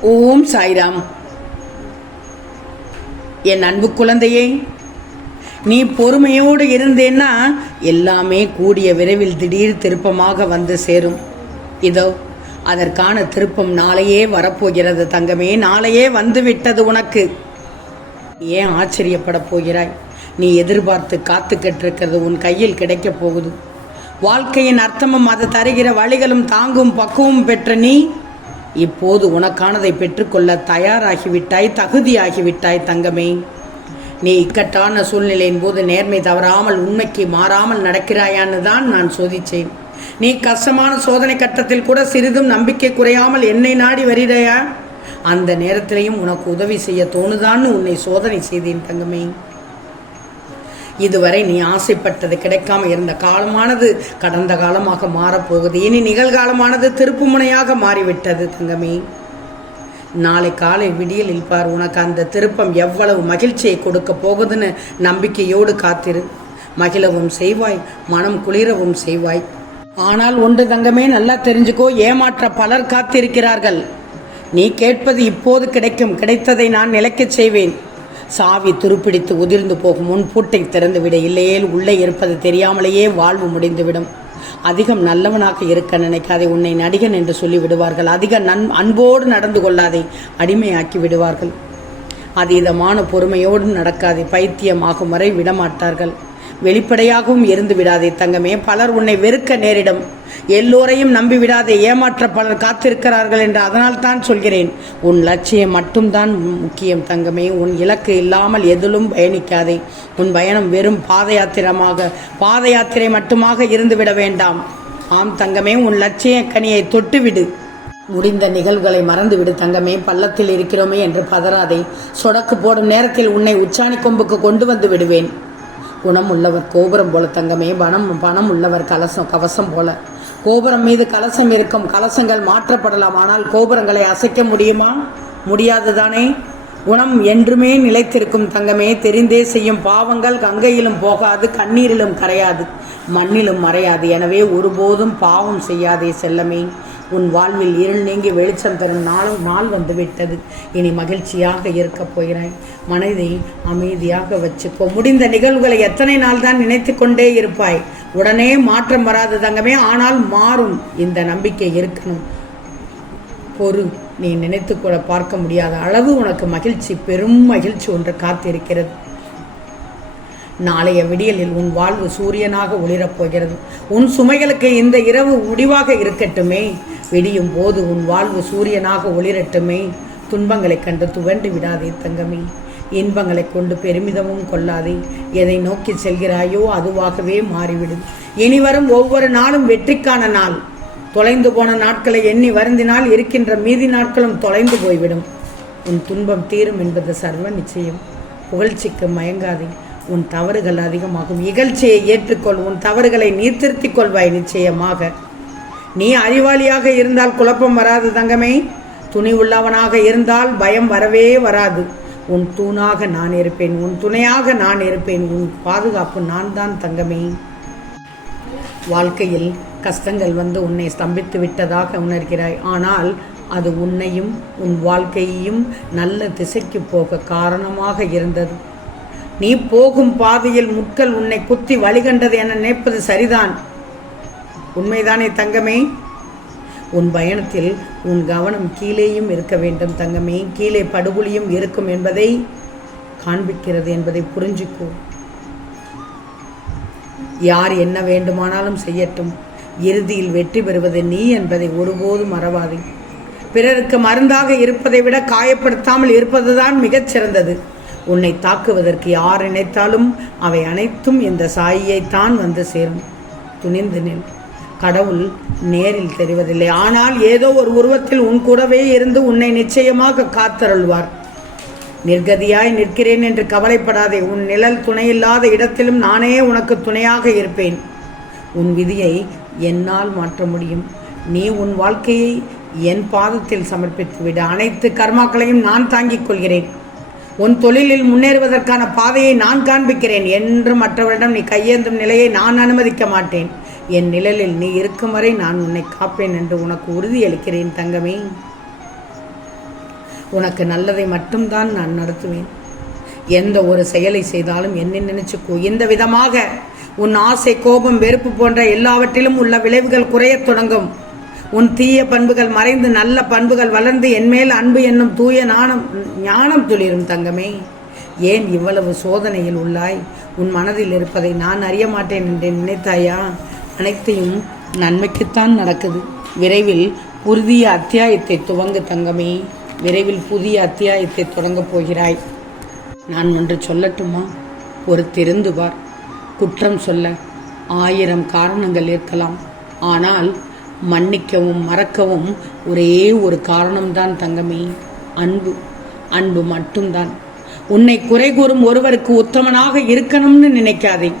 ஓம் சாய்ராம். என் அன்பு குழந்தையே நீ பொறுமையோடு இருந்தேன்னா எல்லாமே கூடிய விரைவில் திடீர் திருப்பமாக வந்து சேரும். இதோ அதற்கான திருப்பம் நாளையே வரப்போகிறது தங்கமே நாளையே வந்து விட்டது உனக்கு. ஏன் ஆச்சரியப்பட போகிறாய்? நீ எதிர்பார்த்து காத்துக்கிட்டிருக்கிறது உன் கையில் கிடைக்கப் போகுது. வாழ்க்கையின் அர்த்தமும் அது தருகிற வழிகளும் தாங்கும் பக்குவம் பெற்ற நீ இப்போது உனக்கானதை பெற்றுக்கொள்ள தயாராகிவிட்டாய் தகுதியாகிவிட்டாய் தங்கமே. நீ இக்கட்டான சூழ்நிலையின் போது நேர்மை தவறாமல் உண்மைக்கு மாறாமல் நடக்கிறாயான்னு தான் நான் சோதிச்சேன் நீ கஷ்டமான சோதனை கட்டத்தில் கூட சிறிதும் நம்பிக்கை குறையாமல் என்னை நாடி வருகிறாயா? அந்த நேரத்திலையும் உனக்கு உதவி செய்ய தோணுதான்னு உன்னை சோதனை செய்தேன் தங்கமே. இதுவரை நீ ஆசைப்பட்டது கிடைக்காம இருந்த காலமானது கடந்த காலமாக மாறப்போகுது. இனி நிகழ்காலமானது திருப்புமுனையாக மாறிவிட்டது தங்கமே. நாளை காலை விடியலில் பார் உனக்கு அந்த திருப்பம் எவ்வளவு மகிழ்ச்சியை கொடுக்க போகுதுன்னு நம்பிக்கையோடு காத்திரு. மகிழவும் செய்வாய் மனம் குளிரவும் செய்வாய். ஆனால் ஒன்று தங்கமே நல்லா தெரிஞ்சுக்கோ ஏமாற்ற பலர் காத்திருக்கிறார்கள். நீ கேட்பது இப்போது கிடைக்கும் கிடைத்ததை நான் நிலைக்கச் செய்வேன். சாவி துருப்பிடித்து உதிர்ந்து போகும் முன் பூட்டை திறந்துவிட இல்லையேல் உள்ளே இருப்பது தெரியாமலேயே வாழ்வு முடிந்துவிடும். அதிகம் நல்லவனாக இருக்க நினைக்காதே. உன்னை நடிகன் என்று சொல்லி விடுவார்கள். அதிக நன் அன்போடு நடந்து கொள்ளாதே. அடிமையாக்கி விடுவார்கள். அதீதமான பொறுமையோடு நடக்காதே. பைத்தியமாகும் வரை விடமாட்டார்கள். வெளிப்படையாகவும் இருந்து விடாதே தங்கமே. பலர் உன்னை வெறுக்க நேரிடும். எல்லோரையும் நம்பி விடாதே. ஏமாற்ற பலர் காத்திருக்கிறார்கள் என்று அதனால் தான் சொல்கிறேன். உன் லட்சியம் மட்டும்தான் முக்கியம் தங்கமே. உன் இலக்கு இல்லாமல் எதிலும் பயணிக்காதே. உன் பயணம் வெறும் பாத யாத்திரமாக பாத யாத்திரை மட்டுமாக இருந்துவிட வேண்டாம். ஆம் தங்கமே உன் லட்சிய கனியை தொட்டுவிடு. முடிந்த நிகழ்வுகளை மறந்துவிடு தங்கமே. பள்ளத்தில் இருக்கிறோமே என்று பதறாதே. சொடக்கு போடும் நேரத்தில் உன்னை உச்சாணி கொம்புக்கு கொண்டு வந்து விடுவேன். குணம் உள்ளவர் கோபுரம் போல தங்கமே பணம் பணம் உள்ளவர் கலசம் கவசம் போல. கோபுரம் மீது கலசம் இருக்கும் கலசங்கள் மாற்றப்படலாம். ஆனால் கோபுரங்களை அசைக்க முடியுமா? முடியாதுதானே. குணம் என்றுமே நிலைத்திருக்கும் தங்கமே தெரிந்தே செய்யும் பாவங்கள் கங்கையிலும் போகாது கண்ணீரிலும் கரையாது மண்ணிலும் மறையாது. எனவே ஒருபோதும் பாவம் செய்யாதே செல்லமே. உன் வாழ்வில் இருள் நீங்கி வெளிச்சம் தரும் நாளும் நாள் வந்துவிட்டது. இனி மகிழ்ச்சியாக இருக்கப் போகிறாய். மனதை அமைதியாக வச்சுக்கோ. முடிந்த நிகழ்வுகளை எத்தனை நாள் தான் நினைத்து கொண்டே இருப்பாய். உடனே மாற்றம் வராது தங்கமே ஆனால் மாறும். இந்த நம்பிக்கை இருக்கணும். பொறு. நீ நினைத்து கூட பார்க்க முடியாத அளவு உனக்கு மகிழ்ச்சி பெரும் மகிழ்ச்சி ஒன்று காத்திருக்கிறது. நாளைய விடியலில் உன் வாழ்வு சூரியனாக ஒளிரப் போகிறது. உன் சுமைகளுக்கு இந்த இரவு முடிவாக இருக்கட்டுமே. விடியும் போது உன் வாழ்வு சூரியனாக ஒளிரட்டுமே. துன்பங்களைக் கண்டு துவண்டு விடாதே தங்கமே. இன்பங்களை கொண்டு பெருமிதமும் கொள்ளாதே. எதை நோக்கி செல்கிறாயோ அதுவாகவே மாறிவிடும். இனிவரும் ஒவ்வொரு நாளும் வெற்றிக்கான நாள். தொலைந்து போன நாட்களை எண்ணி வருந்தினால் இருக்கின்ற மீதி நாட்களும் தொலைந்து போய்விடும். உன் துன்பம் தீரும் என்பது சர்வ நிச்சயம். புகழ்ச்சிக்கு மயங்காதே. உன் தவறுகள் அதிகமாகும். இகழ்ச்சியை ஏற்றுக்கொள். உன் தவறுகளை நீ திருத்திக் கொள்வாய் நிச்சயமாக. நீ அறிவாளியாக இருந்தால் குழப்பம் வராது தங்கமே. துணி உள்ளவனாக இருந்தால் பயம் வரவே வராது. உன் தூணாக நான் இருப்பேன். உன் துணையாக நான் இருப்பேன். உன் பாதுகாப்பு நான் தான் தங்கமே. வாழ்க்கையில் கஷ்டங்கள் வந்து உன்னை ஸ்தம்பித்து விட்டதாக உணர்கிறாய். ஆனால் அது உன்னையும் உன் வாழ்க்கையையும் நல்ல திசைக்கு போக காரணமாக இருந்தது. நீ போகும் பாதையில் முட்கள் உன்னை குத்தி வழிகண்டது என நினைப்பது சரிதான். உண்மைதானே தங்கமே? உன் பயணத்தில் உன் கவனம் கீழேயும் இருக்க வேண்டும் தங்கமே. கீழே படுகொலியும் இருக்கும் என்பதை காண்பிக்கிறது என்பதை புரிஞ்சுக்கோ. யார் என்ன வேண்டுமானாலும் செய்யட்டும். இறுதியில் வெற்றி பெறுவது நீ என்பதை ஒருபோதும் மறவாதே. பிறருக்கு மருந்தாக இருப்பதை விட காயப்படுத்தாமல் இருப்பதுதான் மிகச் சிறந்தது உன்னை தாக்குவதற்கு யார் நினைத்தாலும் அவை அனைத்தும் இந்த சாயியைத்தான் வந்து சேரும். துணிந்து நில். கடவுள் நேரில் தெரிவதில்லை. ஆனால் ஏதோ ஒரு உருவத்தில் உன் கூடவே இருந்து உன்னை நிச்சயமாக காத்தருள்வார். நிர்கதியாய் நிற்கிறேன் என்று கவலைப்படாதே. உன் நிழல் துணையில்லாத இடத்திலும் நானே உனக்கு துணையாக இருப்பேன். உன் விதியை என்னால் மாற்ற முடியும். நீ உன் வாழ்க்கையை என் பாதத்தில் சமர்ப்பித்து விட அனைத்து கர்மாக்களையும் நான் தாங்கிக் கொள்கிறேன். உன் தொழிலில் முன்னேறுவதற்கான பாதையை நான் காண்பிக்கிறேன் என்று மற்றவரிடம் நீ கையேந்தும் நிலையை நான் அனுமதிக்க மாட்டேன். என் நிழலில் நீ இருக்கும் வரை நான் உன்னை காப்பேன் என்று உனக்கு உறுதியளிக்கிறேன் தங்கமே. உனக்கு நல்லதை மட்டும்தான் நான் நடத்துவேன். எந்த ஒரு செயலை செய்தாலும் என்னை நினைச்சுக்கோ. இந்த விதமாக உன் ஆசை கோபம் வெறுப்பு போன்ற எல்லாவற்றிலும் உள்ள விளைவுகள் குறையத் தொடங்கும். உன் தீய பண்புகள் மறைந்து நல்ல பண்புகள் வளர்ந்து என்மேல் அன்பு என்னும் தூய ஞானம் ஞானம் துளிரும் தங்கமே. ஏன் இவ்வளவு சோதனையில் உள்ளாய்? உன் மனதில் இருப்பதை நான் அறிய மாட்டேன் என்று நினைத்தாயா? அனைத்தையும் நன்மைக்குத்தான் நடக்குது. விரைவில் புதிய அத்தியாயத்தை துவங்கு தங்கமே. விரைவில் புதிய அத்தியாயத்தை தொடங்கப் போகிறாய். நான் ஒன்று சொல்லட்டுமா? ஒரு திருந்து பார் குற்றம் சொல்ல ஆயிரம் காரணங்கள் இருக்கலாம். ஆனால் மன்னிக்கவும் மறக்கவும் ஒரே ஒரு காரணம்தான் தங்கமே. அன்பு. அன்பு மட்டும்தான். உன்னை குறை கூறும் ஒருவருக்கு உத்தமனாக இருக்கணும்னு நினைக்காதே.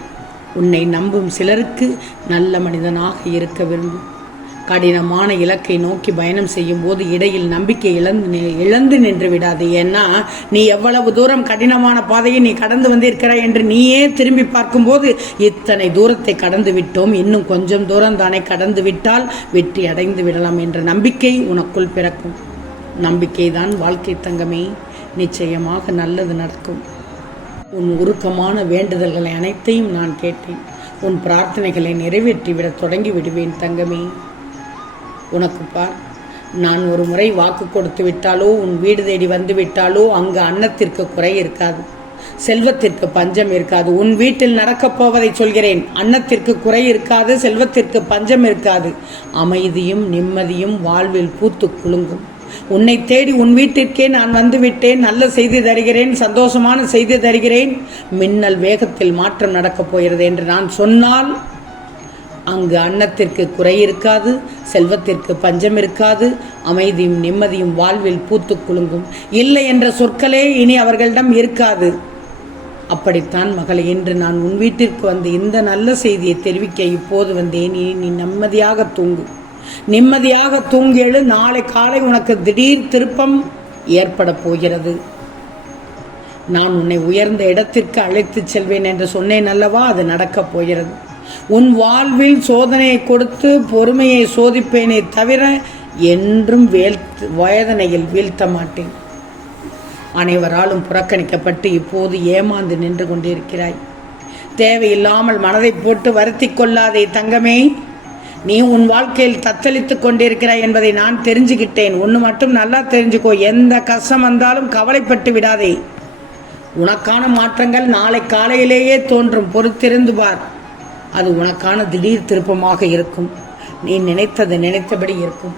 உன்னை நம்பும் சிலருக்கு நல்ல மனிதனாக இருக்க விரும்பும். கடினமான இலக்கை நோக்கி பயணம் செய்யும் போது இடையில் நம்பிக்கை இழந்து இழந்து நின்று விடாது. ஏன்னா நீ எவ்வளவு தூரம் கடினமான பாதையை நீ கடந்து வந்திருக்கிறாய் என்று நீயே திரும்பி பார்க்கும்போது இத்தனை தூரத்தை கடந்து விட்டோம். இன்னும் கொஞ்சம் தூரம் தானே கடந்து விட்டால் வெற்றி அடைந்து விடலாம் என்ற நம்பிக்கை உனக்குள் பிறக்கும். நம்பிக்கைதான் வாழ்க்கை தங்கமே. நிச்சயமாக நல்லது நடக்கும். உன் உருக்கமான வேண்டுதல்களை அனைத்தையும் நான் கேட்டேன். உன் பிரார்த்தனைகளை நிறைவேற்றிவிட தொடங்கி விடுவேன் தங்கமே. உனக்கு நான் ஒரு முறை வாக்கு கொடுத்து விட்டாலோ உன் வீடு தேடி வந்து விட்டாலோ அங்கு அன்னத்திற்கு குறை இருக்காது. செல்வத்திற்கு பஞ்சம் இருக்காது. உன் வீட்டில் நடக்கப் போவதை சொல்கிறேன். அன்னத்திற்கு குறை இருக்காது செல்வத்திற்கு பஞ்சம் இருக்காது. அமைதியும் நிம்மதியும் வாழ்வில் பூத்து குலுங்கும். உன்னை தேடி உன் வீட்டிற்கே நான் வந்துவிட்டேன் நல்ல செய்தி தருகிறேன். சந்தோஷமான செய்தி தருகிறேன். மின்னல் வேகத்தில் மாற்றம் நடக்கப் போகிறது என்று நான் சொன்னால் அங்கு அன்னத்திற்கு குறை இருக்காது செல்வத்திற்கு பஞ்சம் இருக்காது அமைதியும் நிம்மதியும் வாழ்வில் பூத்து குலுங்கும். இல்லை என்ற சொற்களே இனி அவர்களிடம் இருக்காது. அப்படித்தான் மகளே இன்று நான் உன் வீட்டிற்கு வந்து இந்த நல்ல செய்தியை தெரிவிக்க இப்போது வந்தேன். இனி நீ நிம்மதியாக தூங்கு. நிம்மதியாக தூங்கி எழு நாளை காலை உனக்கு திடீர் திருப்பம் ஏற்பட போகிறது. நான் உன்னை உயர்ந்த இடத்திற்கு அழைத்துச் செல்வேன் என்று சொன்னேன் அல்லவா? அது நடக்கப் போகிறது. உன் வாழ்வில் சோதனையை கொடுத்து பொறுமையை சோதிப்பேனே தவிர என்றும் வேல்த் வேதனையில் வீழ்த்த மாட்டேன். அனைவராலும் புறக்கணிக்கப்பட்டு இப்போது ஏமாந்து நின்று கொண்டிருக்கிறாய். தேவையில்லாமல் மனதை போட்டு வருத்தி கொள்ளாதே தங்கமே. நீ உன் வாழ்க்கையில் தத்தளித்துக் கொண்டிருக்கிறாய் என்பதை நான் தெரிஞ்சுக்கிட்டேன் ஒன்று மட்டும் நல்லா தெரிஞ்சுக்கோ. எந்த கஷ்டம் வந்தாலும் கவலைப்பட்டு விடாதே. உனக்கான மாற்றங்கள் நாளை காலையிலேயே தோன்றும். பொறுத்திருந்து பார். அது உனக்கான திடீர் திருப்பமாக இருக்கும். நீ நினைத்தது நினைத்தபடி இருக்கும்.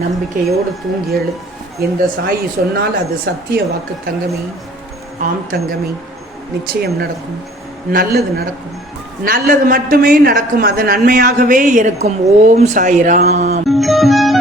நம்பிக்கையோடு தூங்கி எழு. இந்த சாயி சொன்னால் அது சத்திய வாக்கு தங்கமே. ஆம் தங்கமே நிச்சயம் நடக்கும். நல்லது நடக்கும். நல்லது மட்டுமே நடக்கும். அது நன்மையாகவே இருக்கும். ஓம் சாயிராம்.